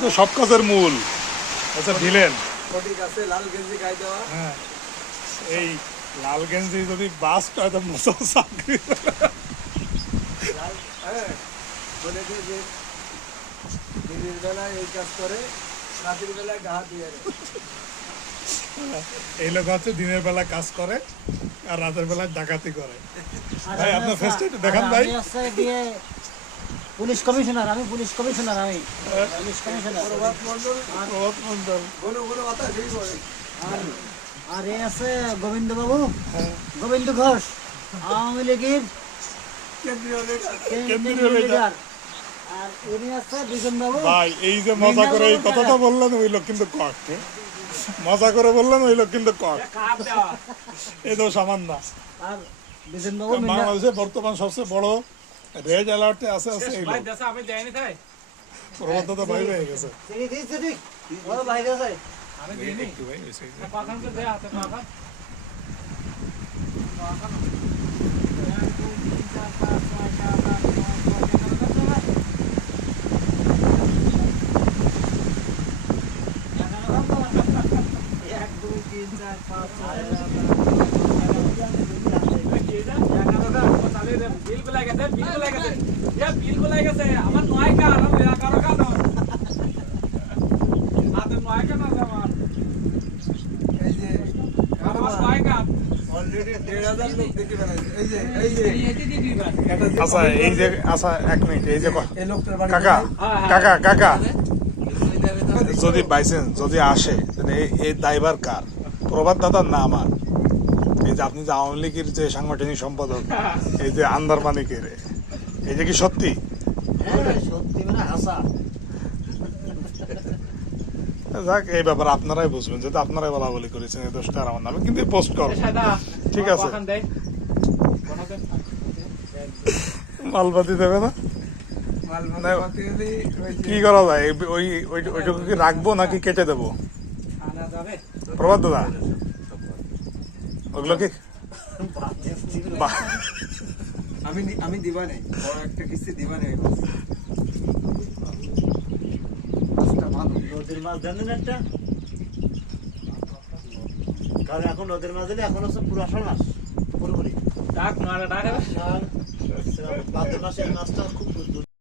তো সব কাজের মূল। আচ্ছা দিলেন সঠিক আছে লাল গেঞ্জি গায়ে দেওয়া। হ্যাঁ এই লাল গেঞ্জি যদি বাস্ট হয় তো চাকরি। হ্যাঁ বলে যে যে দিনের বেলায় এই কাজ করে রাতের বেলায় গা দিয়ে। এই লোক হচ্ছে দিনের বেলা কাজ করে আর রাতের বেলা ডাকাতি করে। ভাই আপনার ফেসটা একটু দেখান ভাই। পুলিশ কমিশনার আমি পুলিশ কমিশনার আমি পুলিশ কমিশনার। আর এ আছে গোবিন্দ বাবু গোবিন্দ ঘোষ আওয়ামী লীগের কেন্দ্রীয় নেতা কেন্দ্রীয় leader। আর ইনি আছে বিজন বাবু ভাই এই যে মজা করে এই কথাটা বললেন ওই লোক কিন্তু কক হ্যাঁ? মজা করে বললেন ওই লোক কিন্তু কক। এই তো সামান্য আর বিজন বাবু বাংলাদেশে বর্তমান সবচেয়ে বড় রেড অ্যালার্টে আছে আছে এই লোক আমি যাইনি তাই। প্রভাত দাদা ভাই হয়ে গেছে। চিনি দিস চিনি ও বাইরে আছে। আমি দিইনি একটু ভাই ওই side এ। পাখান তো দে হাতে পাখান এক দুই তিন চার পাঁচ ছয় বিল গুলাই গেছে বিল গুলাই গেছে এ বিল গুলাই গেছে আমার নয় কার আর এগারো হাতে নয় কার আছে আমার। এই যে আমার নয় আচ্ছা এই আচ্ছা এক মিনিট এই যে লোকটার বাড়ি কাকা কাকা কাকা। যদি বাইসেন্স যদি আসে তাহলে এই- দায়ভার কার? প্রভাত দাদার না আমার এই যে আপনি যে আওয়ামী লীগের যে সাংগঠনিক সম্পাদক এই যে আন্দার মানিকের এই যে কি সত্যি? হ্যাঁ, সত্যি মানে হাসা। যাক এই ব্যাপার আপনারাই বুঝবেন যেহেতু আপনারাই বলা বলি করেছেন এই দোষটা আর আমার নামে কিন্তু পোস্ট করো ঠিক আছে। মালবাতি দেবে না? কি করা যায়? ওই ওই- ওইটুকু কি রাখব নাকি কেটে দেবো? আনা প্রভাত দাদা। ওগুলো কি? বাহ, আমি আমি দিবা নেই বড় একটা কিস্তি দিবা নেই নদীর মাছ দেন না একটা? কারণ এখন নদীর মাছ দিলে এখন হচ্ছে পুরো আষাঢ় মাস পুরোপুরি। ডাক নয়টা ডাক। হবে আর ভাদ্র মাসে এই মাছটা খুব